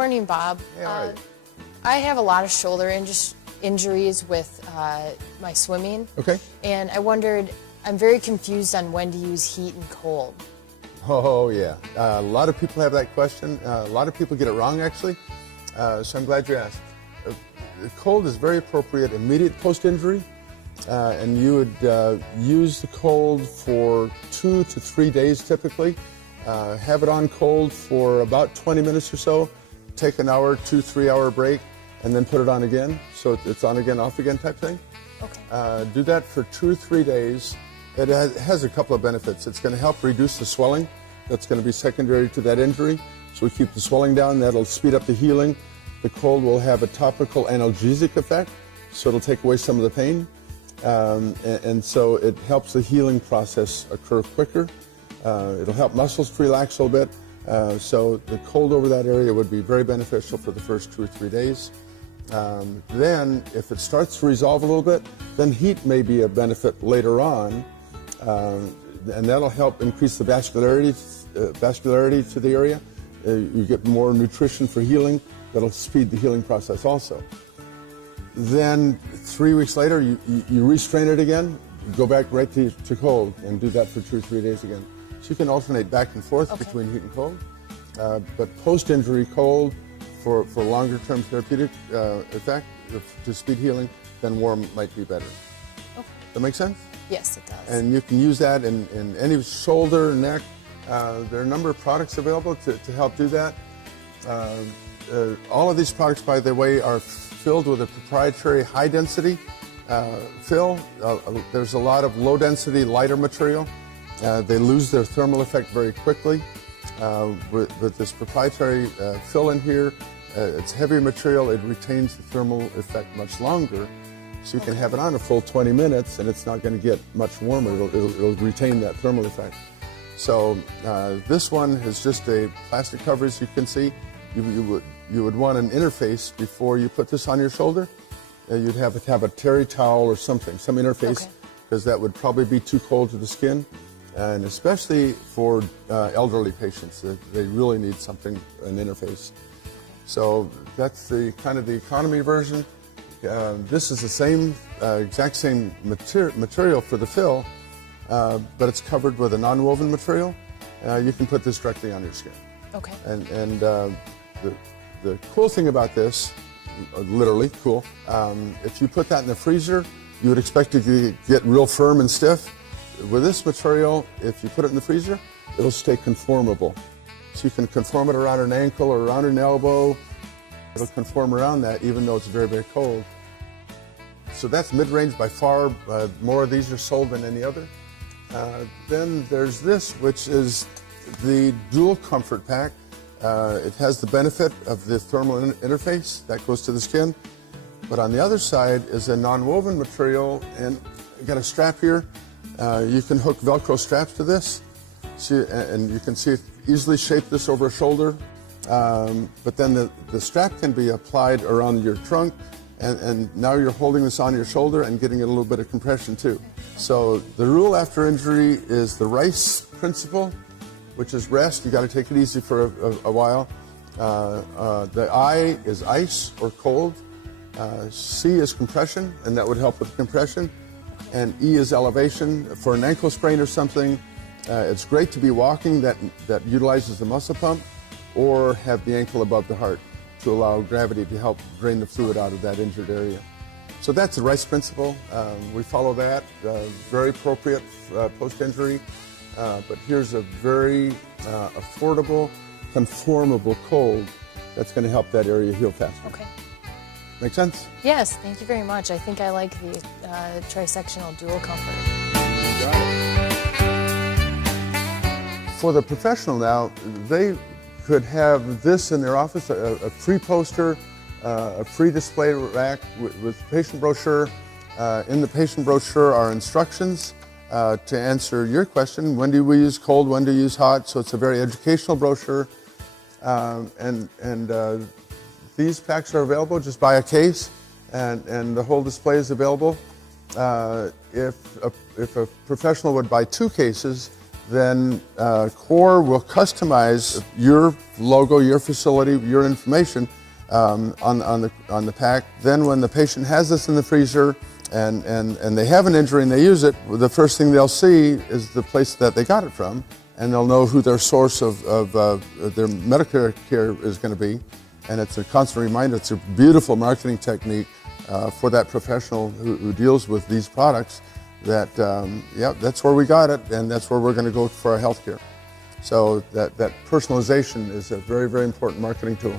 morning, Bob. Hey, how are you? I have a lot of shoulder injuries with my swimming. Okay. And I wondered, I'm very confused on when to use heat and cold. Oh, yeah. A lot of people have that question. A lot of people get it wrong, actually. So I'm glad you asked. Cold is very appropriate immediate post-injury. And you would use the cold for 2 to 3 days typically. Have it on cold for about 20 minutes or so. Take an hour, 2-3 hour break, and then put it on again. So it's on again, off again type thing. Okay. Do that for 2 or 3 days. It has a couple of benefits. It's going to help reduce the swelling. That's going to be secondary to that injury. So we keep the swelling down. That'll speed up the healing. The cold will have a topical analgesic effect, so it'll take away some of the pain. And so it helps the healing process occur quicker. It'll help muscles to relax a little bit. So the cold over that area would be very beneficial for the first 2 or 3 days. Then, if it starts to resolve a little bit, then heat may be a benefit later on, and that'll help increase the vascularity to the area. You get more nutrition for healing. That'll speed the healing process also. Then 3 weeks later, you restrain it again, go back right to cold, and do that for 2 or 3 days again. So you can alternate back and forth between heat and cold. But post-injury cold for longer-term therapeutic effect, to speed healing, then warm might be better. Okay. That make sense? Yes, it does. And you can use that in any shoulder, neck. There are a number of products available to help do that. All of these products, by the way, are filled with a proprietary high-density fill. There's a lot of low-density, lighter material. They lose their thermal effect very quickly. With this proprietary fill in here, it's heavier material. It retains the thermal effect much longer. So you can have it on a full 20 minutes, and it's not going to get much warmer. It'll retain that thermal effect. So this one is just a plastic cover, as you can see. You would want an interface before you put this on your shoulder. You'd have to have a terry towel or something, some interface, because that would probably be too cold to the skin. And especially for elderly patients, they really need something, an interface. So that's the kind of the economy version. This is the same, exact same material for the fill, but it's covered with a non-woven material. You can put this directly on your skin. Okay. And the cool thing about this, literally cool, if you put that in the freezer, you would expect it to get real firm and stiff. With this material, if you put it in the freezer, it'll stay conformable. So you can conform it around an ankle or around an elbow. It'll conform around that even though it's very, very cold. So that's mid-range by far. More of these are sold than any other. Then there's this, which is the dual comfort pack. It has the benefit of the thermal interface that goes to the skin. But on the other side is a non-woven material, and you got a strap here. You can hook Velcro straps to this, and you can see it easily shape this over a shoulder. But then the strap can be applied around your trunk, and now you're holding this on your shoulder and getting a little bit of compression too. So the rule after injury is the RICE principle, which is rest. You got to take it easy for a while. The I is ice or cold. C is compression, and that would help with compression. And E is elevation. For an ankle sprain or something, it's great to be walking that utilizes the muscle pump, or have the ankle above the heart to allow gravity to help drain the fluid out of that injured area. So that's the RICE principle. We follow that. Very appropriate post-injury. But here's a very affordable, conformable cold that's going to help that area heal faster. Okay. Make sense? Yes, thank you very much. I think I like the trisectional dual comfort. You got it. For the professional now, they could have this in their office, a free poster, a free display rack with patient brochure. In the patient brochure are instructions to answer your question. When do we use cold? When do we use hot? So it's a very educational brochure. These packs are available. Just buy a case, and the whole display is available. If a professional would buy 2 cases, then Core will customize your logo, your facility, your information on the pack. Then when the patient has this in the freezer and they have an injury and they use it, the first thing they'll see is the place that they got it from, and they'll know who their source of their Medicare care is going to be. And it's a constant reminder. It's a beautiful marketing technique for that professional who deals with these products, that, yeah, that's where we got it, and that's where we're going to go for our health care. So that personalization is a very, very important marketing tool.